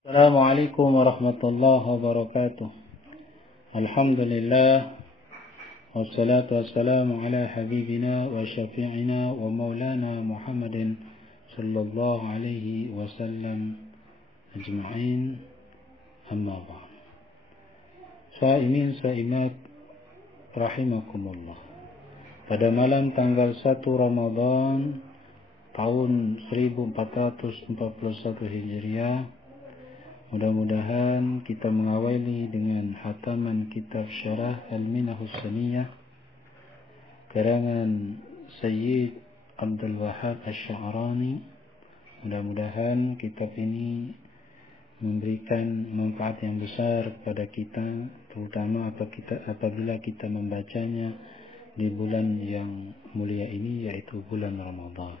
Assalamualaikum warahmatullahi wabarakatuh. Alhamdulillah wassalatu wassalamu ala habibina wa syafi'ina wa maulana Muhammadin sallallahu alaihi wasallam ajma'in, amma ba'd. Saimin saimat rahimakumullah. Pada malam tanggal 1 Ramadan tahun 1441 Hijriah, mudah-mudahan kita mengawali dengan hataman kitab Syarah Al-Minahus Saniyah karangan Sayyid Abdul Wahhab Asy-Sya'rani. Mudah-mudahan kitab ini memberikan manfaat yang besar kepada kita, terutama apabila kita membacanya di bulan yang mulia ini, yaitu bulan Ramadan.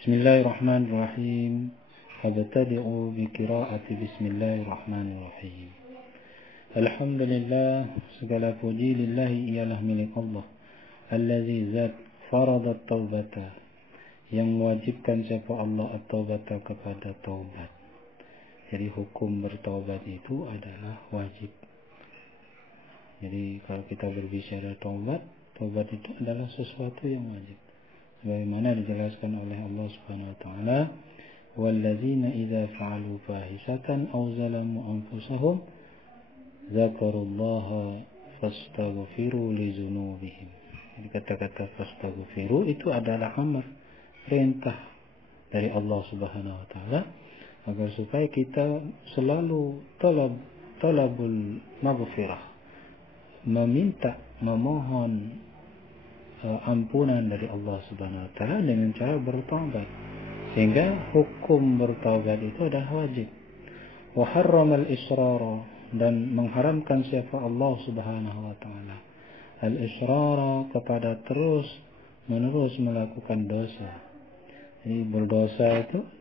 Bismillahirrahmanirrahim. Abtadi'u bi qiraati bismillahirrahmanirrahim. Alhamdulillah, segala puji lillahi ialah milik Allah, allazi zat farada taubata, yang mewajibkan siapa Allah at-taubata kepada taubat. Jadi hukum bertaubat itu adalah wajib. Jadi kalau kita berbicara taubat itu adalah sesuatu yang wajib. Sebagaimana dijelaskan oleh Allah Subhanahu wa taala, walladzina idza fa'alu fahishatan aw zalamu anfusahum dzakarullaha fastaghfiru li dzunubihim. Jadi kata-kata fastaghfiru itu adalah amar, perintah dari Allah Subhanahu wa taala agar supaya kita selalu talabul maghfirah, memohon ampunan dari Allah Subhanahu wa taala dengan cara bertaubat. Sehingga hukum bertaubat itu adalah wajib. Wa harramal israra, dan mengharamkan siapa Allah Subhanahu wa taala al-israra, kepada terus menerus melakukan dosa. Jadi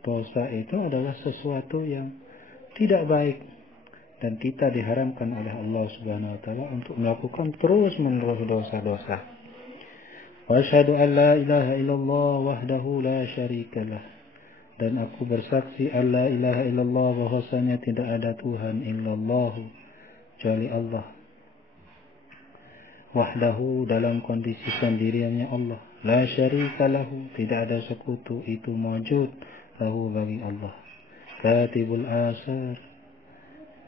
dosa itu adalah sesuatu yang tidak baik, dan kita diharamkan oleh Allah Subhanahu wa taala untuk melakukan terus menerus dosa-dosa. Wa asyhadu an la ilaha illallah wahdahu la syarikalah, dan aku bersaksi alla ilaha illallah, bahwasanya tidak ada Tuhan illallah kecuali Allah. Wahdahu, dalam kondisi sendiriannya Allah. La syarika lahu, tidak ada sekutu itu mawjud lahu bagi Allah. Katibul asar,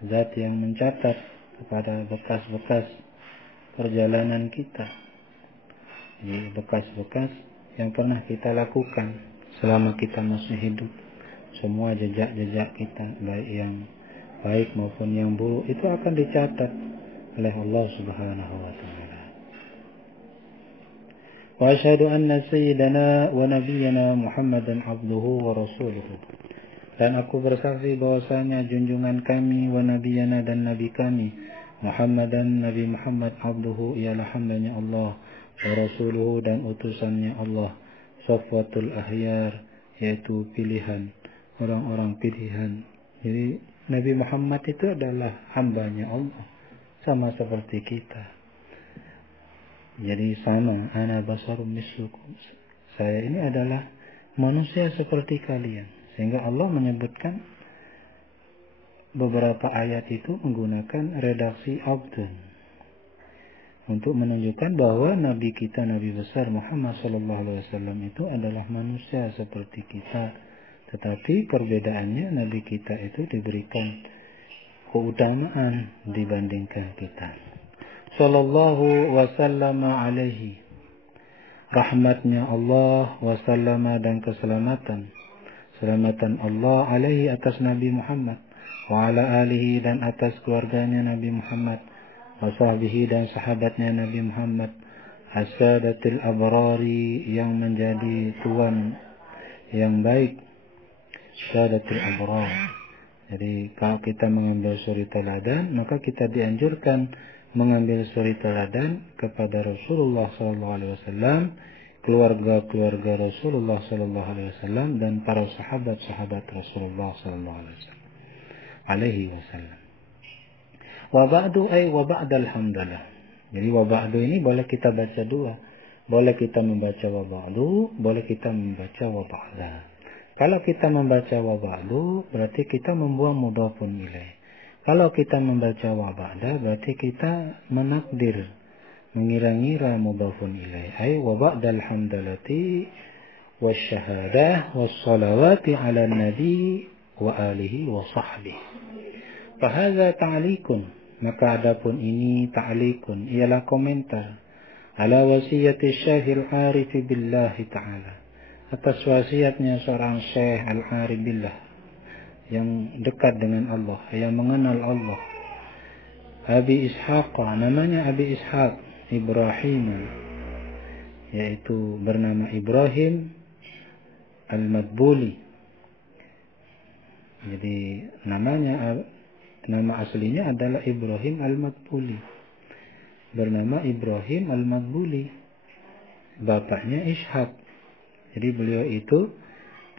zat yang mencatat kepada bekas-bekas perjalanan kita. Jadi bekas-bekas yang pernah kita lakukan selama kita masih hidup, semua jejak-jejak kita, baik yang baik maupun yang buruk, itu akan dicatat oleh Allah Subhanahu wa taala. Wa asyhadu anna sayyidana wa nabiyyana Muhammadan abduhu wa rasuluhu, dan aku bersaksi bahwasanya junjungan kami, wa nabiyyana, dan nabi kami Muhammadan, Nabi Muhammad, abduhu ialah hambanya Allah, wa rasuluhu, dan utusannya Allah, safwatul ahyar, yaitu pilihan, orang-orang pilihan. Jadi Nabi Muhammad itu adalah hambanya Allah, sama seperti kita. Jadi sama, ana basarum mislukum, saya ini adalah manusia seperti kalian. Sehingga Allah menyebutkan beberapa ayat itu menggunakan redaksi abdun, untuk menunjukkan bahwa Nabi kita, Nabi besar Muhammad SAW itu adalah manusia seperti kita. Tetapi perbedaannya, Nabi kita itu diberikan keutamaan dibandingkan kita. Sallallahu wasallama alaihi, rahmatnya Allah, wasallama, dan keselamatan Allah alaihi, atas Nabi Muhammad, wa ala alihi, dan atas keluarganya Nabi Muhammad, wasahbihi, dan sahabatnya Nabi Muhammad, asadatil abrari, yang menjadi tuan yang baik, sadatil abrar. Jadi kalau kita mengambil suri teladan, maka kita dianjurkan mengambil suri teladan kepada Rasulullah SAW, keluarga-keluarga Rasulullah SAW, dan para sahabat-sahabat Rasulullah SAW. Wa ba'du ay wa ba'dal hamdalah. Jadi wa ba'du ini boleh kita baca dua. Boleh kita membaca wa ba'du, boleh kita membaca wa ba'da. Kalau kita membaca wa ba'du, berarti kita membuang mudhafun ilaih. Kalau kita membaca wa ba'da, berarti kita menakdir, mengira-ngira mudhafun ilaih. Ay wa ba'dal hamdalati wasyahadah wassalawati ala nabi wa alihi wa sahbihi. Fahadha ta'likun. Maka adapun ini ta'likun, ialah komentar ala wasiyati syaihil arifi billahi ta'ala, atas wasiatnya seorang syekh al-arif billah, yang dekat dengan Allah, yang mengenal Allah. Abi Ishaq, namanya Abi Ishaq Ibrahim, yaitu bernama Ibrahim al-Madbuli. Jadi nama aslinya adalah Ibrahim al-Madbuli, bernama Ibrahim al-Madbuli, bapaknya Ishaq. Jadi beliau itu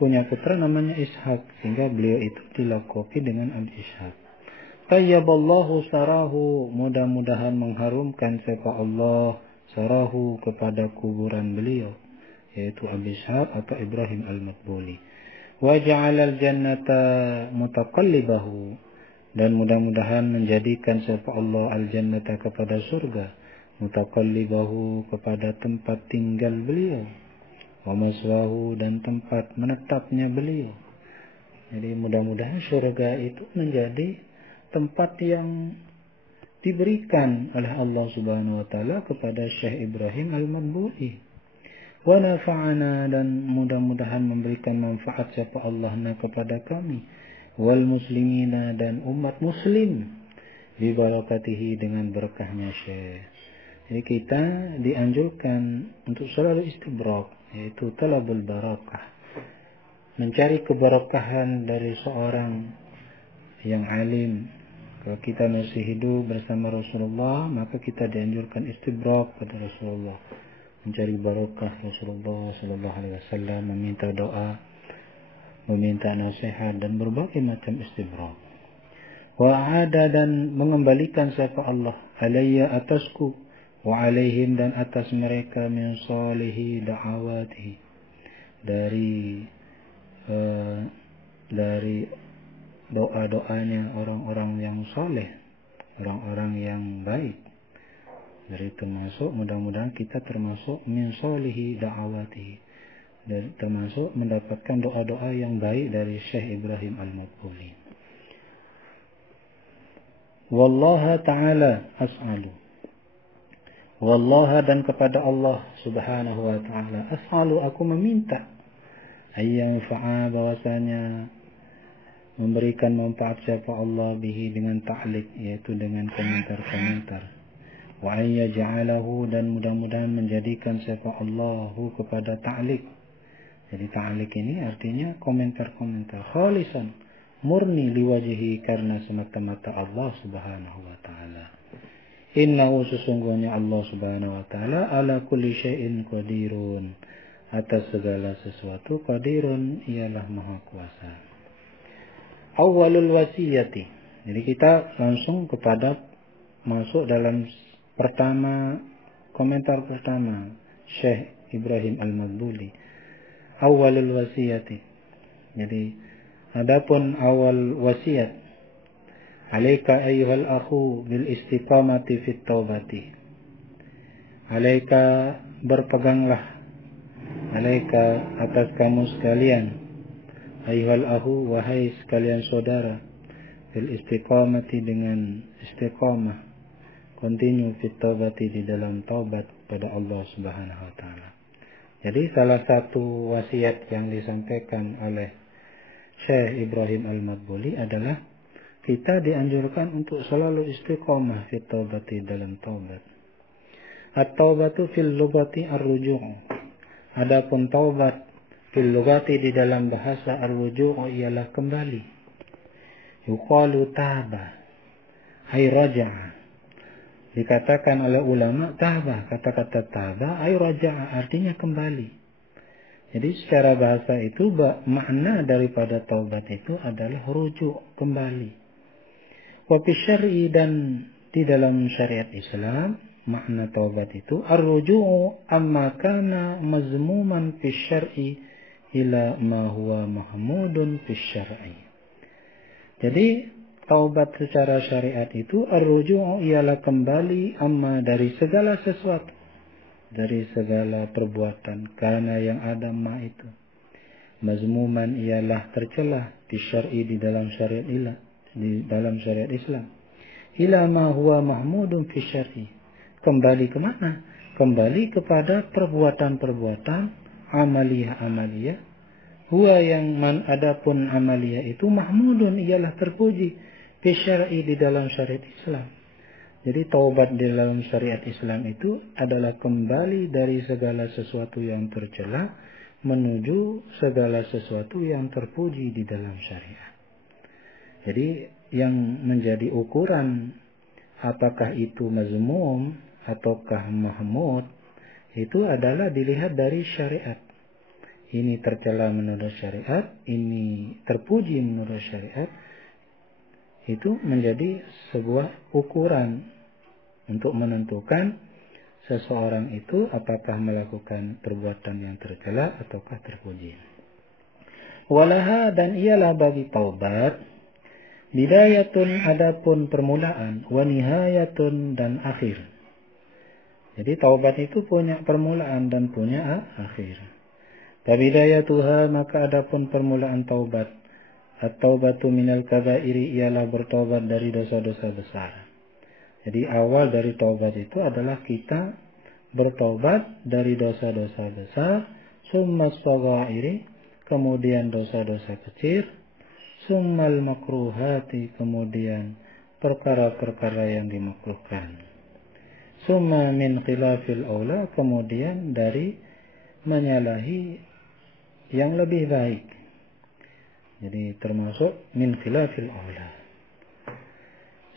punya putra namanya Ishaq, sehingga beliau itu dilakopi dengan Abi Ishaq. Tayyaballahu sarahu, mudah-mudahan mengharumkan siapa Allah sarahu, kepada kuburan beliau, yaitu Abi Ishaq atau Ibrahim al-Madbuli. Wa ja'alal jannata mutaqallibahu, dan mudah-mudahan menjadikan siapa Allah al-jannata kepada surga, mutaqallibahu kepada tempat tinggal beliau, wa maswahu dan tempat menetapnya beliau. Jadi mudah-mudahan surga itu menjadi tempat yang diberikan oleh Allah Subhanahu wa taala kepada Syekh Ibrahim al-Madbuli. Wa nafa'ana, dan mudah-mudahan memberikan manfaat siapa Allah kepada kami, wal muslimina, dan umat muslim, bi barakatihi, dengan berkahnya Syekh. Jadi kita dianjurkan untuk selalu istibrak, yaitu talabul barakah, mencari keberkahan dari seorang yang alim. Kalau kita masih hidup bersama Rasulullah, maka kita dianjurkan istibrak pada Rasulullah, mencari barakah Rasulullah sallallahu alaihi wasallam, meminta doa, meminta nasihat, dan berbagai macam istibrak. Wa ada, dan mengembalikan siapa Allah alayya, atasku, wa alaihim, dan atas mereka, min salihi da'awati, dari doa-doanya orang-orang yang saleh, orang-orang yang baik. Dari termasuk, mudah-mudahan kita termasuk min salihi da'awati, dan termasuk mendapatkan doa-doa yang baik dari Syekh Ibrahim al-Madbuli. Wallaha ta'ala as'alu, wallaha, dan kepada Allah subhanahu wa ta'ala, as'alu, aku meminta, ayyan fa'a, bahwasanya memberikan manfaat siapa Allah bihi, dengan ta'liq, yaitu dengan komentar-komentar. Wa ayya ja'alahu, dan mudah-mudahan menjadikan siapa Allahu kepada ta'liq. Jadi ta'liq ini artinya komentar-komentar, khalisan, murni, liwajihi, karena semata-mata Allah subhanahu wa ta'ala. Innahu, sesungguhnya Allah subhanahu wa ta'ala, ala kulli syai'in qadirun, atas segala sesuatu, qadirun, ialah maha kuasa. Awwalul wasiyati, jadi kita langsung kepada masuk dalam pertama, komentar pertama Syekh Ibrahim al-Madbuli. Awwalul wasiyati, jadi adapun awal wasiat, alaika ayyuhal akhu bil istiqamati fit taubati. Alaika, berpeganglah, alaika, atas kamu sekalian, ayyuhal akhu, wahai sekalian saudara, bil istiqamati, dengan istiqamah, continue fit taubati, di dalam taubat pada Allah subhanahu wa ta'ala. Jadi salah satu wasiat yang disampaikan oleh Syekh Ibrahim al-Madbuli adalah kita dianjurkan untuk selalu istiqamah fit taubati, dalam taubat. At-taubatu fil lugati ar-ruju'. Adapun taubat fil lugati, di dalam bahasa, ar-ruju' ialah kembali. Yuqalu taba, ay raja'a. Dikatakan oleh ulama taba, kata-kata taba ay raja'a, artinya kembali. Jadi secara bahasa itu makna daripada taubat itu adalah rujuk, kembali. Wa fi syar'i, dan di dalam syariat Islam, makna taubat itu ar-ruju'u amma kana mazmuman fi syar'i ila ma huwa mahmudun fis syar'i. Jadi taubat secara syariat itu ar-ruju' ialah kembali amma dari segala sesuatu, dari segala perbuatan, karena yang ada ma itu. Mazmuman ialah tercela di syar'i, di dalam syariat Islam. Ila ma huwa mahmudun fi syar'i. Kembali ke mana? Kembali kepada perbuatan-perbuatan amaliyah. Huwa yang adapun amaliyah itu mahmudun ialah terpuji fi syar'i, di dalam syariat Islam. Jadi taubat di dalam syariat Islam itu adalah kembali dari segala sesuatu yang tercela menuju segala sesuatu yang terpuji di dalam syariat. Jadi yang menjadi ukuran apakah itu mazmum ataukah mahmud itu adalah dilihat dari syariat. Ini tercela menurut syariat, ini terpuji menurut syariat. Itu menjadi sebuah ukuran untuk menentukan seseorang itu apakah melakukan perbuatan yang tercela ataukah terpuji. Walaha, dan ialah bagi taubat, bidayatun adapun permulaan, wa nihayatun dan akhir. Jadi taubat itu punya permulaan dan punya akhir. Bidayatuha, maka adapun permulaan taubat, at-taubatu minal kabairi, ialah bertaubat dari dosa-dosa besar. Jadi awal dari taubat itu adalah kita bertaubat dari dosa-dosa besar, summa shaghairi, kemudian dosa-dosa kecil, summal makruhati, kemudian perkara-perkara yang dimakruhkan, summa min khilafil aula, kemudian dari menyalahi yang lebih baik. Jadi termasuk min khilafil aula.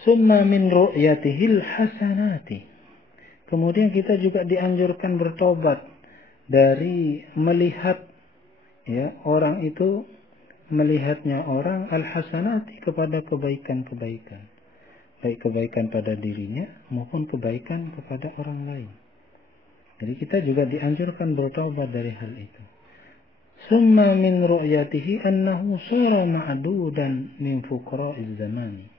Summa min ru'yatihil hasanati. Kemudian kita juga dianjurkan bertobat dari melihat, ya, orang itu melihatnya orang al-hasanati, kepada kebaikan-kebaikan. Baik kebaikan pada dirinya maupun kebaikan kepada orang lain. Jadi kita juga dianjurkan bertobat dari hal itu. Summa min ru'yatihi annahu sara ma'dudan min fuqara'iz zamani.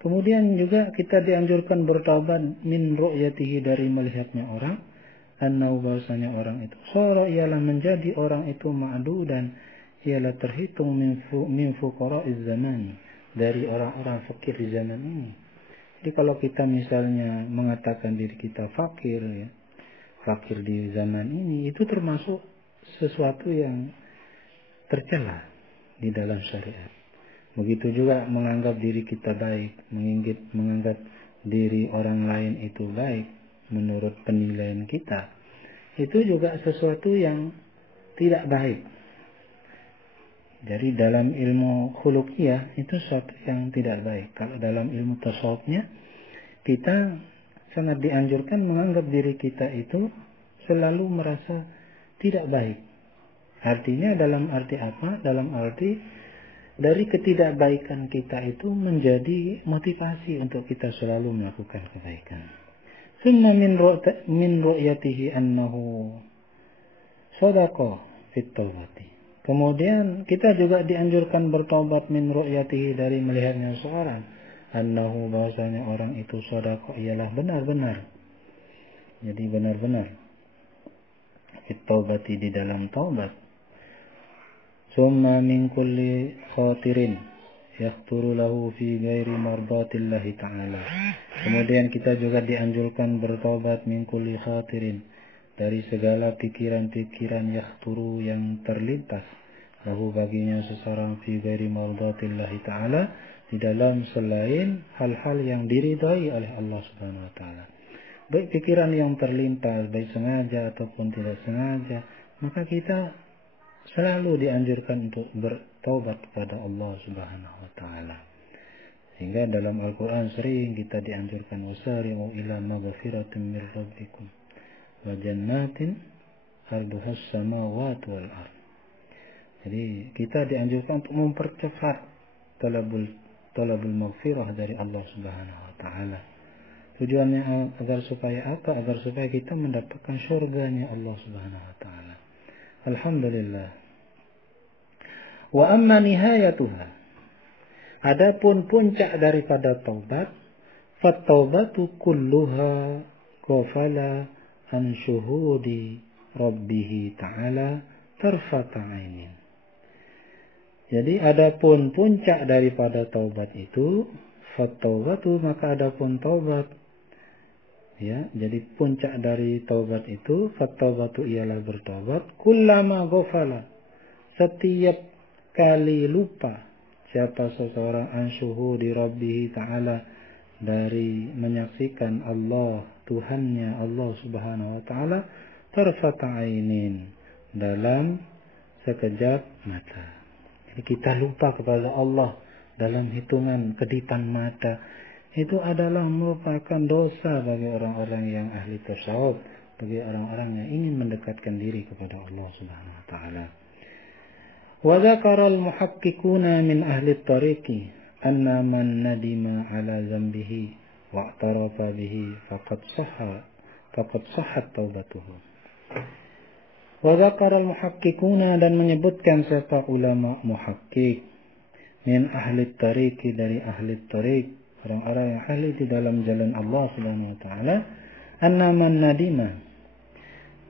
Kemudian juga kita dianjurkan bertaubat min ru'yatihi, dari melihatnya orang, annahu, bahwasanya orang itu sara, ialah menjadi orang itu ma'dudan, ialah terhitung min fuqara'iz zamani, dari orang-orang fakir di zaman ini. Jadi kalau kita misalnya mengatakan diri kita fakir, ya, fakir di zaman ini, itu termasuk sesuatu yang tercela di dalam syariat. Begitu juga menganggap diri kita baik, menganggap diri orang lain itu baik menurut penilaian kita, itu juga sesuatu yang tidak baik. Jadi dalam ilmu khuluqiyah itu sesuatu yang tidak baik. Kalau dalam ilmu tasawufnya, kita sangat dianjurkan menganggap diri kita itu selalu merasa tidak baik. Artinya dalam arti apa? Dalam arti dari ketidakbaikan kita itu menjadi motivasi untuk kita selalu melakukan kebaikan. Summa min ru'yatihi annahu shadaqa fit taubati. Kemudian kita juga dianjurkan bertobat min ru'yatihi, dari melihatnya seorang, annahu, bahwasanya orang itu shadaqa, ialah benar-benar. Jadi benar-benar fit taubati, di dalam taubat. Summa min kulli khatirin yakhturu lahu fi ghairi mardatillahi ta'ala. Kemudian kita juga dianjurkan bertobat min kulli khatirin, dari segala pikiran-pikiran yakhturu, yang terlintas, lahu, baginya seseorang, fi ghairi mardatillahi ta'ala, di dalam selain hal-hal yang diridhai oleh Allah Subhanahu wa taala. Baik pikiran yang terlintas, baik sengaja ataupun tidak sengaja, maka kita selalu dianjurkan untuk bertaubat kepada Allah Subhanahu wa taala. Sehingga dalam Al-Qur'an sering kita dianjurkan, wasari'u ila maghfiratin min rabbikum wa jannatin arduhas samawati wal ardh. Jadi kita dianjurkan untuk mempercepat talabul maghfirah dari Allah Subhanahu wa taala. Tujuannya agar supaya apa? Agar supaya kita mendapatkan surganya Allah Subhanahu wa taala. Alhamdulillah, Wa amma nihayatuha, adapun puncak daripada taubat, fattaubatu kulluha ghafala an syuhudi rabbih ta'ala tarfata ainin. Jadi adapun puncak daripada taubat itu, fattaubatu, maka adapun taubat, ya, jadi puncak dari taubat itu, fattaubatu ialah bertaubat, kullama ghafala, setiap kali lupa siapa seseorang an syuhudi rabbih ta'ala, dari menyaksikan Allah, Tuhannya Allah Subhanahu wa taala, tarfata ainin, dalam sekejap mata. Jadi kita lupa kepada Allah dalam hitungan kedipan mata, itu adalah merupakan dosa bagi orang-orang yang ahli tasawuf, bagi orang-orang yang ingin mendekatkan diri kepada Allah Subhanahu wa taala. Wa dzakara al-muhaqqiquna min ahli at-tariqi anna man nadima ala dzambihi wa i'tarafa bihi faqad sahhat taubatuhu. Wa dzakara al-muhaqqiquna, dan menyebutkan siapa ulama muhaqqiq, min ahli tariqi, dari ahli tariq, orang-orang yang ahli di dalam jalan Allah Subhanahu wa taala, anna man nadima,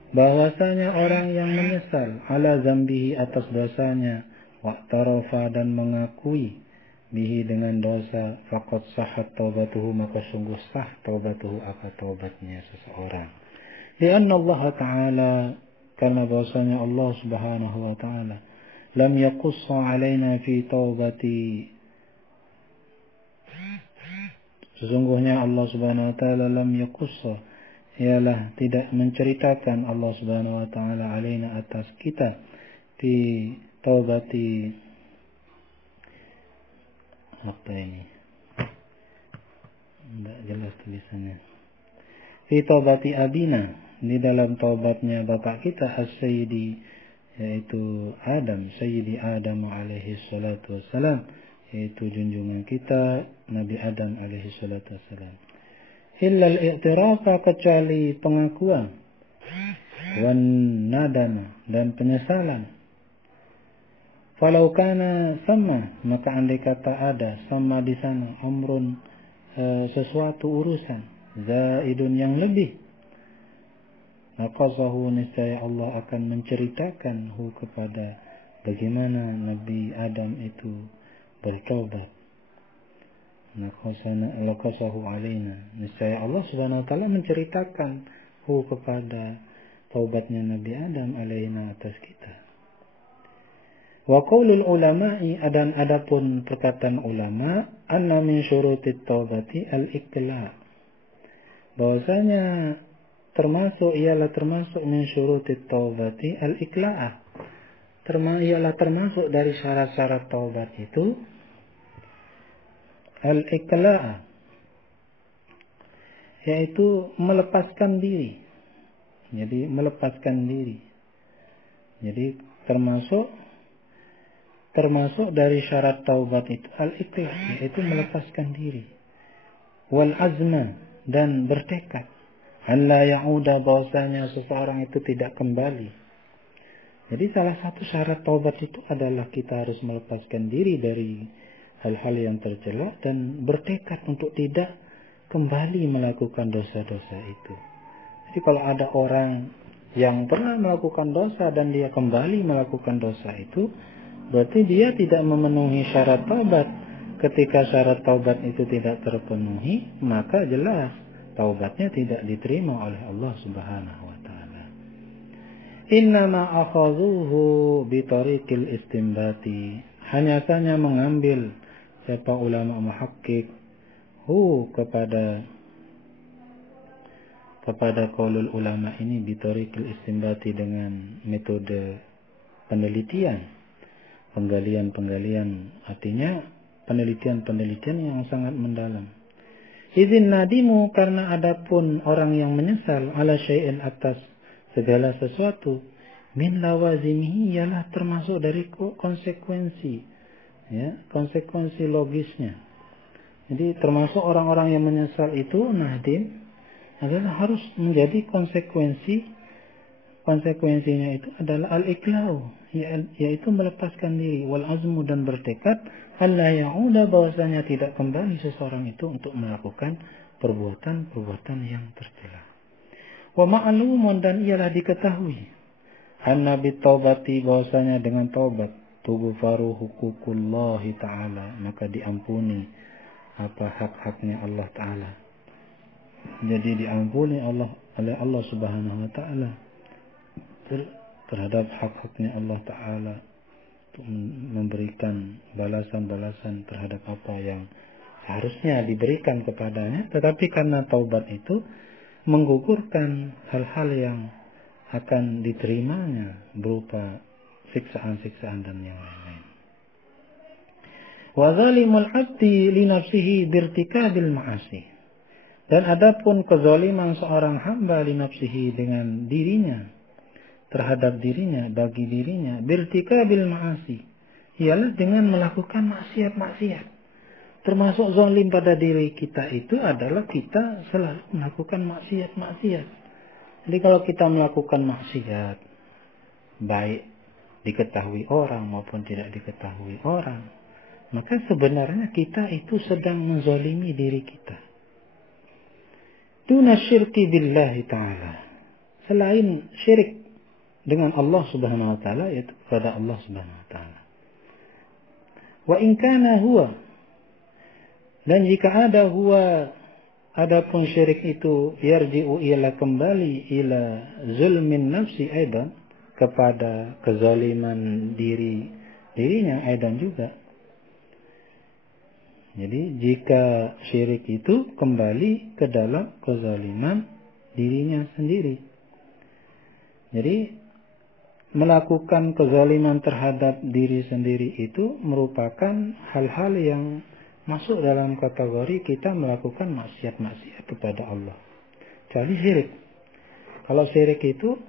bahwasanya orang yang menyesal, ala zambihi, atas dosanya, wa tarafa, dan mengakui, bihi, dengan dosa, faqad sahhat taubatuhu, maka sungguh sah taubatuhu, apa taubatnya seseorang. Lianna Allah Ta'ala, karena bahwasanya Allah Subhanahu wa taala, lam yaqussa alaina fi taubati, sesungguhnya Allah Subhanahu wa taala lam yaqussa, ialah tidak menceritakan Allah Subhanahu wa taala alaina, atas kita, fi taubati, apa ini, tidak jelas tulisannya, fi taubati abina, di dalam taubatnya bapak kita as-sayyidi, yaitu Adam, Sayyidi Adam alaihi salatu wassalam, yaitu junjungan kita Nabi Adam alaihi salatu wassalam. Illa al-i'tirafa, kecuali pengakuan, wan nadama, dan penyesalan. Falau kana sama, maka andai kata ada sama di sana, umrun, sesuatu urusan, zaidun, yang lebih, naqasahu, niscaya Allah akan menceritakan hu, kepada bagaimana Nabi Adam itu bertaubat. Naqasahu alaina, niscaya Allah Subhanahu wa taala menceritakan hu, kepada taubatnya Nabi Adam alaina, atas kita. Wa qaulul ulama'i, dan adapun perkataan ulama, anna min syurutit taubati al-iqla', bahwasanya termasuk min syurutit taubati al-iqla'ah, ialah termasuk dari syarat-syarat taubat itu al-iqla'ah, yaitu melepaskan diri. Jadi melepaskan diri. Jadi termasuk dari syarat taubat itu al-iqla', yaitu melepaskan diri. Wal azma, dan bertekad, alla ya'uda, bahwasanya seseorang itu tidak kembali. Jadi salah satu syarat taubat itu adalah kita harus melepaskan diri dari hal-hal yang tercela dan bertekad untuk tidak kembali melakukan dosa-dosa itu. Jadi kalau ada orang yang pernah melakukan dosa dan dia kembali melakukan dosa itu, berarti dia tidak memenuhi syarat taubat. Ketika syarat taubat itu tidak terpenuhi, maka jelas taubatnya tidak diterima oleh Allah Subhanahu wa taala. Innama akhadhuhu bi tariqil istinbati, hanya saja mengambil siapa ulama muhaqqiq hu, kepada qaulul ulama ini, bi tariqil istinbati, dengan metode penelitian, penggalian, artinya penelitian yang sangat mendalam. Izin nadimu, karena adapun orang yang menyesal, ala syai'in, atas segala sesuatu, min lawazimihi, ialah termasuk dari konsekuensi, ya, konsekuensi logisnya. Jadi termasuk orang-orang yang menyesal itu, nadim, adalah harus menjadi konsekuensi konsekuensinya itu adalah al-iqlau, yaitu melepaskan diri, wal azmu dan bertekad alla ya'uda, bahwasanya tidak kembali seseorang itu untuk melakukan perbuatan-perbuatan yang tercela. Wa ma'lumun, dan ialah diketahui, anna bitaubati, bahwasanya dengan taubat tughfaru huququllahi ta'ala, maka diampuni apa hak-haknya Allah Ta'ala. Jadi diampuni oleh Allah Subhanahu wa Ta'ala terhadap hak-haknya Allah Ta'ala, untuk memberikan balasan-balasan terhadap apa yang harusnya diberikan kepadanya. Tetapi karena taubat itu menggugurkan hal-hal yang akan diterimanya berupa siksaan-siksaan dan yang lain-lain. Wa zalimul abdi li nafsihi birtikabil ma'asi, dan adapun kezaliman seorang hamba li nafsihi, dengan dirinya, terhadap dirinya, bagi dirinya, birtikabil ma'asi, ialah dengan melakukan maksiat-maksiat. Termasuk zalim pada diri kita itu adalah kita selalu melakukan maksiat-maksiat. Jadi kalau kita melakukan maksiat, baik diketahui orang maupun tidak diketahui orang, maka sebenarnya kita itu sedang menzalimi diri kita. Duna syirki billahi ta'ala, selain syirik dengan Allah Subhanahu wa Ta'ala, yaitu kepada Allah Subhanahu wa Ta'ala. Wa in kana huwa, dan jika ada huwa, adapun syirik itu, yarji'u ila, kembali, ila zulmin nafsi aidan, kepada kezaliman dirinya aidan juga. Jadi jika syirik itu kembali ke dalam kezaliman dirinya sendiri. Jadi melakukan kezaliman terhadap diri sendiri itu merupakan hal-hal yang masuk dalam kategori kita melakukan maksiat-maksiat kepada Allah. Kecuali syirik. Kalau syirik itu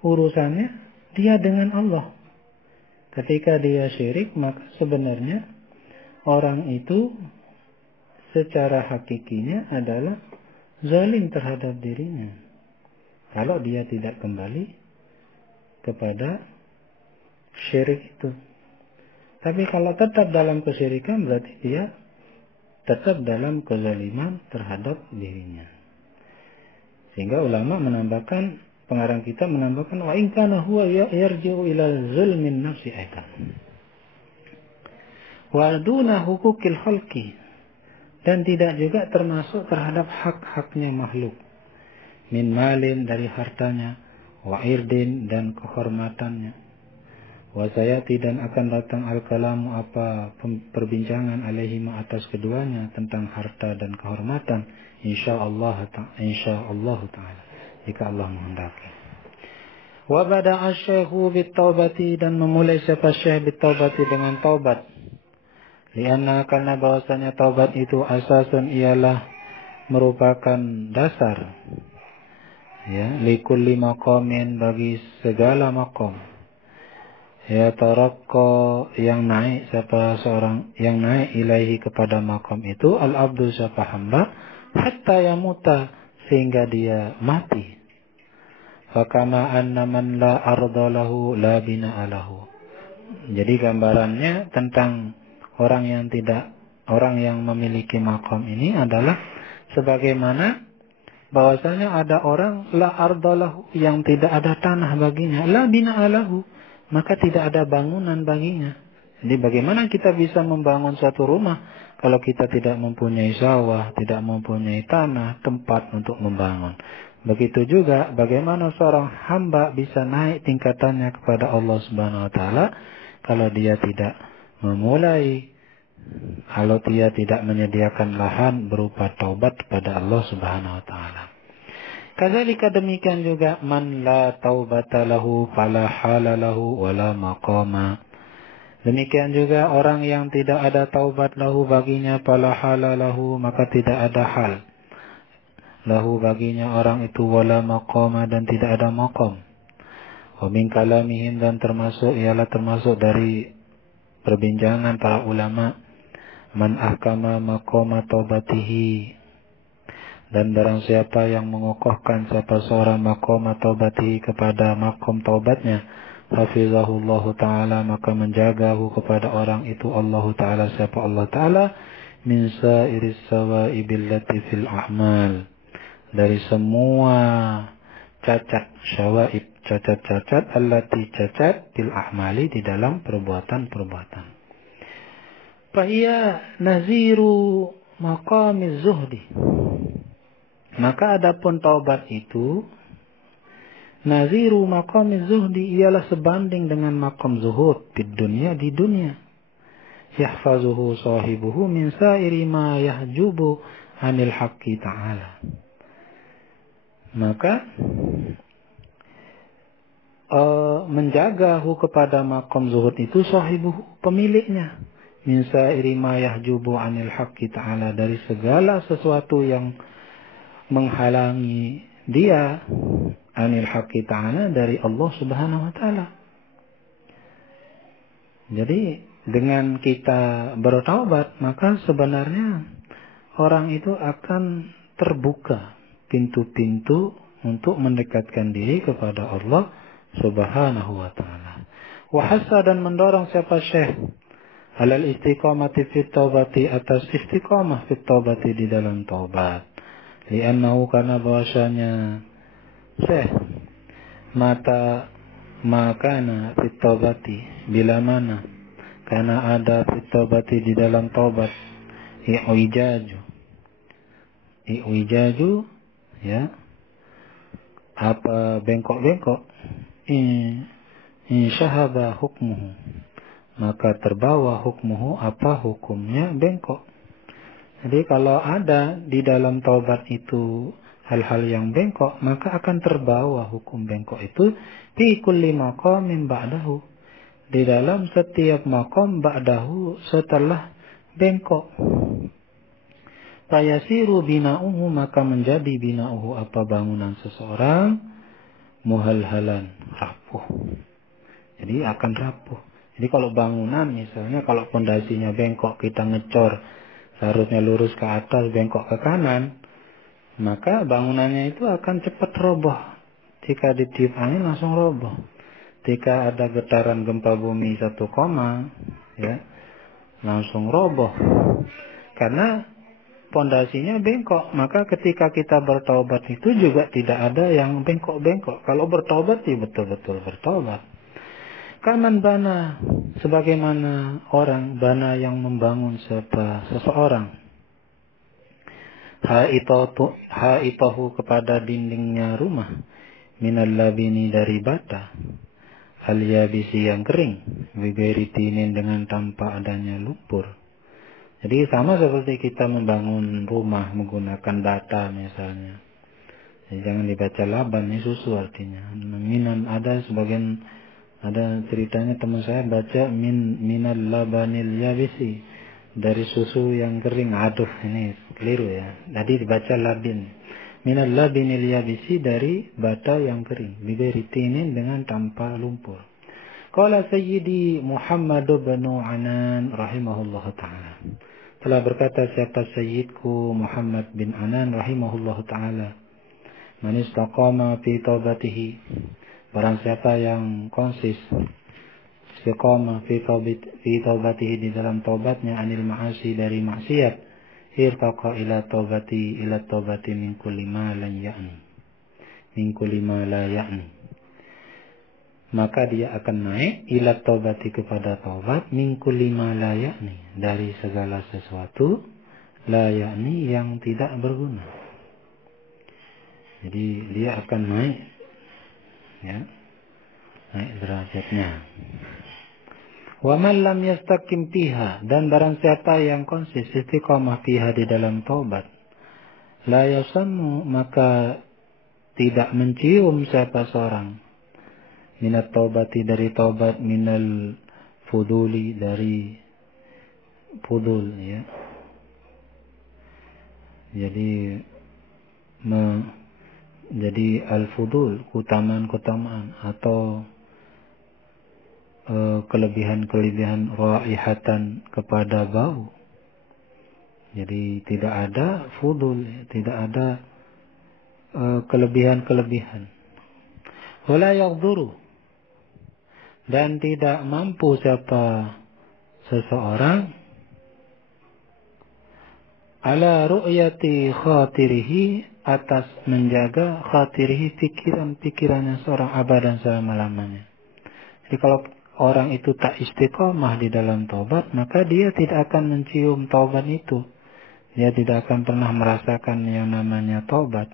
urusannya dia dengan Allah. Ketika dia syirik, maka sebenarnya orang itu secara hakikinya adalah zalim terhadap dirinya. Kalau dia tidak kembali kepada syirik itu. Tapi kalau tetap dalam kesyirikan, berarti dia tetap dalam kezaliman terhadap dirinya. Sehingga ulama menambahkan, pengarang kita menambahkan, wa in kana huwa yarji'u ila zulmin nafsi aidan. Wa duna hukukil khalqi, dan tidak juga termasuk terhadap hak-haknya makhluk. Min malin, dari hartanya, wa irdin, dan kehormatannya. Wa sayati, dan akan datang al-kalamu, apa perbincangan, alaihima, atas keduanya, tentang harta dan kehormatan, insyaallah ta'ala, jika Allah menghendaki. Wa bada'a syekhu bitaubati, dan memulai siapa syekh bitaubati, dengan taubat. Lianna, karena bahwasanya taubat itu asasun, ialah merupakan dasar, ya, likulli maqamin, bagi segala maqam. Ya tarakka, yang naik, siapa seorang yang naik, ilaihi, kepada maqam itu, al-abdu, siapa hamba, hatta yamuta, sehingga dia mati. Fakama anna man la arda lahu la bina'a lahu. Jadi gambarannya tentang orang yang memiliki maqam ini adalah sebagaimana bahwasanya ada orang la arda lahu, yang tidak ada tanah baginya, la bina'a lahu, maka tidak ada bangunan baginya. Jadi bagaimana kita bisa membangun suatu rumah kalau kita tidak mempunyai sawah, tidak mempunyai tanah, tempat untuk membangun. Begitu juga bagaimana seorang hamba bisa naik tingkatannya kepada Allah Subhanahu wa Ta'ala kalau dia tidak memulai, kalau dia tidak menyediakan lahan berupa taubat kepada Allah Subhanahu wa Ta'ala. Kadzalika, demikian juga, man la taubata lahu fala hala lahu wala maqama. Demikian juga orang yang tidak ada taubat lahu baginya, fala hala lahu, maka tidak ada hal lahu baginya orang itu, wala maqama, dan tidak ada maqam. Wa min kalamihim, dan termasuk dari perbincangan para ulama, man ahkama maqama taubatihi, Dan barang siapa yang mengokohkan siapa seorang maqam taubati kepada maqam taubatnya, hafizahullahu ta'ala, maka menjagahu kepada orang itu Allah ta'ala, siapa Allah ta'ala, min sa'iris sawaibil lati fil a'mal, dari semua cacat syawaib, cacat-cacat, allati cacat fil a'mali, di dalam perbuatan-perbuatan. Fahiya naziru maqamiz zuhdi, maka adapun taubat itu naziru maqamiz zuhdi, ialah sebanding dengan maqam zuhud di dunia. Yahfazuhu sahibuhu min sa'iri ma yahjubu anil haqqi ta'ala. Maka menjagahu kepada maqam zuhud itu sahibuhu, pemiliknya, min sa'iri ma yahjubu anil haqqi ta'ala, dari segala sesuatu yang menghalangi dia anil haqqi ta'ala, dari Allah subhanahu wa ta'ala. Jadi dengan kita bertaubat, maka sebenarnya orang itu akan terbuka pintu-pintu untuk mendekatkan diri kepada Allah subhanahu wa ta'ala. Wahasa, dan mendorong siapa syekh, alal istiqamati fit taubati, atas istiqamah fit taubati, di dalam taubat. Li'annahu, karena bahwasanya syekh, makana fit taubati, bila mana karena ada fit taubati, di dalam taubat, i'wijaju, ya, apa, bengkok-bengkok, insyahaba hukmuhu, maka terbawa hukmuhu, apa hukumnya bengkok. Jadi kalau ada di dalam taubat itu hal-hal yang bengkok, maka akan terbawa hukum bengkok itu fi kulli maqamin ba'dahu, di dalam setiap maqam ba'dahu, setelah bengkok. Fayasiru bina'uhu, maka menjadi bina'uhu, apa, bangunan seseorang, muhalhalan, rapuh. Jadi akan rapuh. Jadi kalau bangunan misalnya, kalau pondasinya bengkok, kita ngecor, seharusnya lurus ke atas, bengkok ke kanan, maka bangunannya itu akan cepat roboh. Jika ditiup angin langsung roboh. Jika ada getaran gempa bumi 1, ya, langsung roboh. Karena pondasinya bengkok. Maka ketika kita bertaubat itu juga tidak ada yang bengkok-bengkok. Kalau bertaubat, ya betul-betul bertaubat. Kaman bana, sebagaimana orang bana yang membangun seseorang, haitahu, kepada dindingnya rumah, minal labini, dari bata, al yabisi, yang kering, bighairi tinin, dengan tanpa adanya lumpur. Jadi sama seperti kita membangun rumah menggunakan bata misalnya. Jadi jangan dibaca laban, ini susu artinya. Minan, ada ceritanya teman saya baca minal labanil yabisi, dari susu yang kering. Aduh, ini keliru ya. Jadi dibaca labin. Minal labinil yabisi, dari bata yang kering. Bighairi tinin, dengan tanpa lumpur. Qala Sayyidi Muhammad bin Anan rahimahullah ta'ala. Telah berkata siapa Sayyidku Muhammad bin Anan rahimahullah ta'ala. Man istaqama fi taubatihi, barang siapa yang konsis, istiqamah fi taubatihi, di dalam taubatnya, anil ma'asi, dari maksiat, irtaqa ila taubati min kulli ma la ya'ni, maka dia akan naik ila taubati, kepada taubat, min kulli ma la ya'ni, dari segala sesuatu, la ya'ni, yang tidak berguna. Jadi dia akan naik, ya, naik derajatnya. Wa man lam yastaqim fiha, dan barang siapa yang konsis istiqamah fiha, di dalam taubat, la yasannu, maka tidak mencium siapa seorang, minat taubati, dari taubat, minal fuduli, dari fudul, ya. Jadi al-fudul, keutamaan, atau kelebihan raihatan, kepada bau. Jadi tidak ada fudul, tidak ada kelebihan-kelebihan. Wala yaqduru, dan tidak mampu siapa seseorang ala ru'yati khatirihi, atas menjaga khatirihi, pikiran-pikirannya seorang abadan selama-lamanya. Jadi kalau orang itu tak istiqomah di dalam taubat, maka dia tidak akan mencium taubat itu. Dia tidak akan pernah merasakan yang namanya taubat,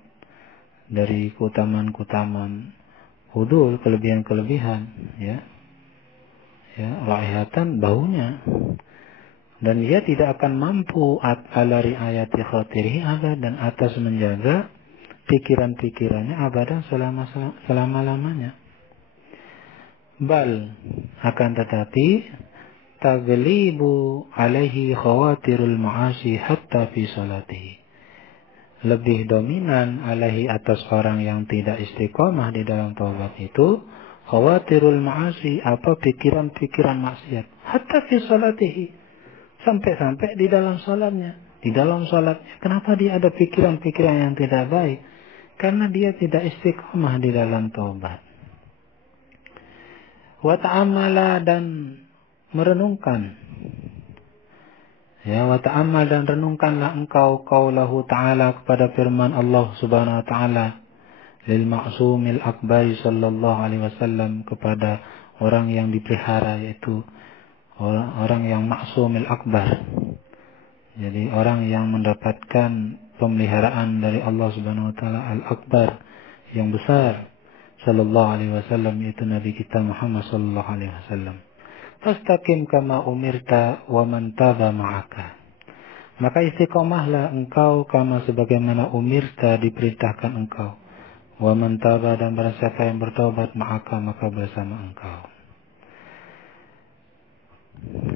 dari keutamaan-keutamaan hudul, kelebihan-kelebihan, ya, raihatan, baunya. Dan dia tidak akan mampu ala riayati khatirihi abadan, atas menjaga pikiran-pikirannya abadan selama-lamanya. Bal, akan tetapi taglibu alaihi khawatirul ma'asi hatta fi salatihi. Lebih dominan alaihi, atas orang yang tidak istiqomah di dalam taubat itu, khawatirul ma'asi, apa pikiran-pikiran maksiat, hatta fi salatihi, sampai-sampai di dalam salatnya. Di dalam salatnya, kenapa dia ada pikiran-pikiran yang tidak baik? Karena dia tidak istiqomah di dalam taubat. Wa ta'amala, dan merenungkan. Ya, wa ta'amal, dan renungkanlah engkau qaulahu ta'ala, kepada firman Allah Subhanahu wa ta'ala, lil ma'sumil akbari sallallahu alaihi wasallam, kepada orang yang dipelihara, yaitu orang yang maksumil akbar. Jadi orang yang mendapatkan pemeliharaan dari Allah Subhanahu wa taala al-akbar, yang besar, sallallahu alaihi wasallam, yaitu Nabi kita Muhammad sallallahu alaihi wasallam. Fastaqim kama umirta wa man taba ma'aka. Maka istiqomahlah engkau kama sebagaimana umirta, diperintahkan engkau. Wa man taba, dan barang siapa yang bertaubat, ma'aka, maka bersama engkau.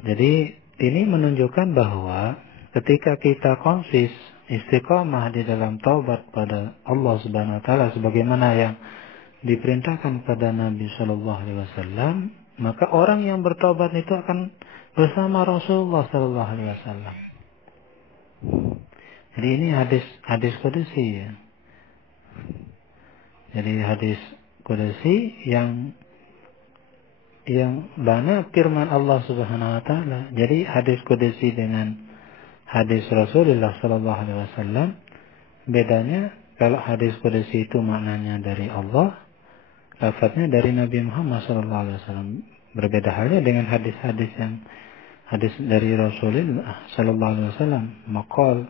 Jadi ini menunjukkan bahwa ketika kita konsis istiqomah di dalam taubat pada Allah Subhanahu wa taala sebagaimana yang diperintahkan pada Nabi sallallahu alaihi wasallam, maka orang yang bertaubat itu akan bersama Rasulullah sallallahu alaihi wasallam. Jadi ini hadis qudsi, ya. Jadi hadis qudsi yang mana firman Allah Subhanahu wa taala. Jadi hadis qudsi dengan hadis Rasulullah sallallahu alaihi wasallam, bedanya kalau hadis qudsi itu maknanya dari Allah, lafadznya dari Nabi Muhammad sallallahu alaihi wasallam. Berbeda halnya dengan hadis-hadis yang hadis dari Rasulullah sallallahu alaihi wasallam, maqal,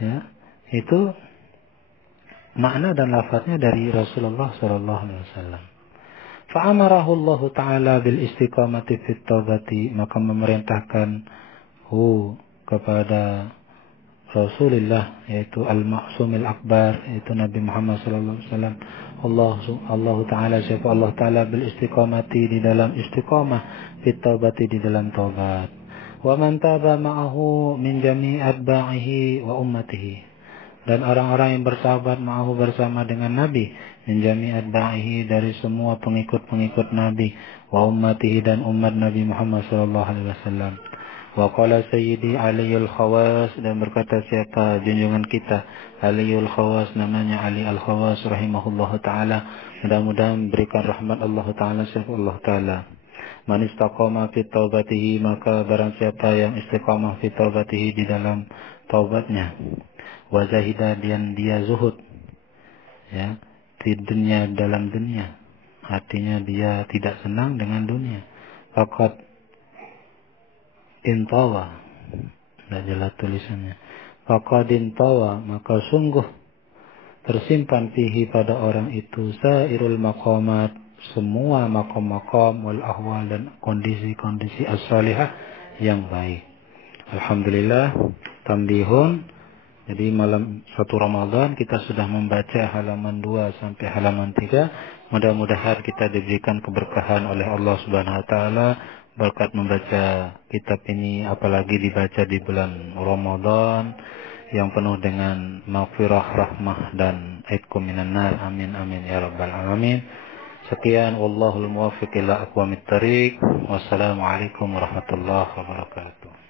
ya, itu makna dan lafadznya dari Rasulullah sallallahu alaihi wasallam. Fa'amarahu Allah Ta'ala bil istiqamati fit taubati, maka memerintahkan kepada Rasulullah, yaitu al-ma'sumil akbar, yaitu Nabi Muhammad sallallahu alaihi wasallam, Allah Ta'ala, siapa Allah Ta'ala, bil istiqamati, di dalam istiqamah, fit taubati, di dalam taubat. Wa man taba ma'ahu min jami'i atba'ihi wa ummatihi, dan orang-orang yang bersahabat ma'ahu, bersama dengan Nabi, min jami' atba'ihi, dari semua pengikut-pengikut Nabi, wa ummatihi, dan umat Nabi Muhammad sallallahu alaihi wasallam. Wa qala sayyidi Aliyul Khawas, dan berkata siapa junjungan kita Aliyul Khawas, namanya Ali Al-Khawas rahimahullahu taala, mudah-mudahan berikan rahmat Allah taala, siapa Allah taala. Man istaqama fi taubatihi, maka barang siapa yang istiqamah fi taubatihi, di dalam taubatnya, wa zahida, dan dia zuhud, ya, di dunia, dalam dunia, artinya dia tidak senang dengan dunia. Faqad intawa, tidak jelas tulisannya. Faqad intawa, maka sungguh tersimpan fihi, pada orang itu, sairul maqamat, semua maqam-maqam, wal ahwal, dan kondisi-kondisi as-salihah yang baik. Alhamdulillah, tambihun. Jadi malam 1 Ramadan kita sudah membaca halaman 2 sampai halaman 3. Mudah-mudahan kita diberikan keberkahan oleh Allah Subhanahu wa taala berkat membaca kitab ini, apalagi dibaca di bulan Ramadan yang penuh dengan maghfirah, rahmah, dan aidkum minan nar. Amin amin ya rabbal alamin. Sekian, wallahul muwaffiq ila aqwamit thariq. Wassalamualaikum warahmatullahi wabarakatuh.